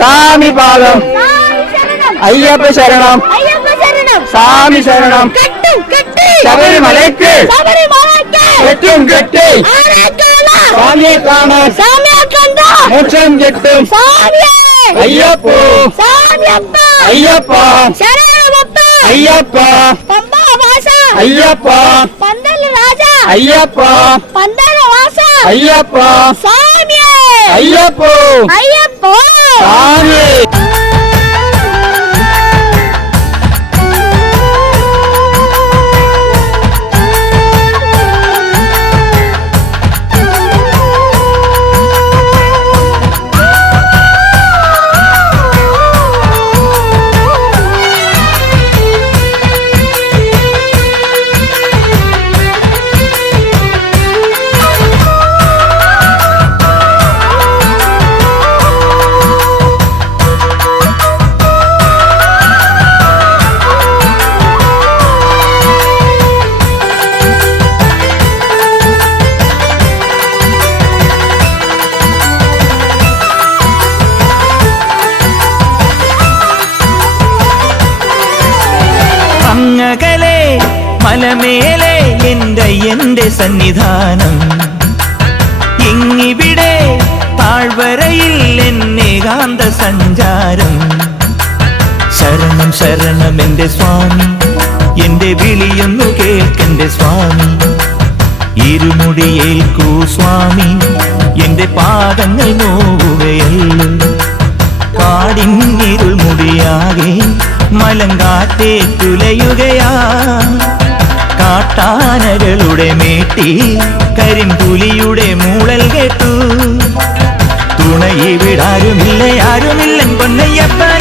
സ്വാമി പാദം അയ്യപ്പ ശരണം സ്വാമി ശരണം ശബരിമലയ്ക്ക് കെട്ടും കെട്ടി സ്വാമിയെ കാണാൻ മോക്ഷം കിട്ടും അയ്യപ്പോ അയ്യപ്പ അയ്യപ്പ അയ്യപ്പ അയ്യപ്പ അയ്യപ്പ അയ്യപ്പോ സ്വാമി മലമേലെ എന്റെ സന്നിധാനം ഇങ്ങിവിടെ താഴ്വരയിൽ എന്നേകാന്ത സഞ്ചാരം ശരണം ശരണം എന്റെ സ്വാമി എന്റെ വിളിയൊന്നു കേൾക്കെന്റെ സ്വാമി ഇരുമുടിയേൽക്കൂ സ്വാമി എന്റെ പാദങ്ങൾ നോവുകയല്ലോ കാടിന്നിരുൾ മുടിയാകെ മലങ്കാറ്റേ തുലയുകയാ കാട്ടാനകളുടെ മേട്ടി കരിമ്പുലിയുടെ മൂളൽ കേട്ടു തുണയിവിടാരുമില്ല ആരുമില്ലൻ പൊന്നയ്യപ്പൻ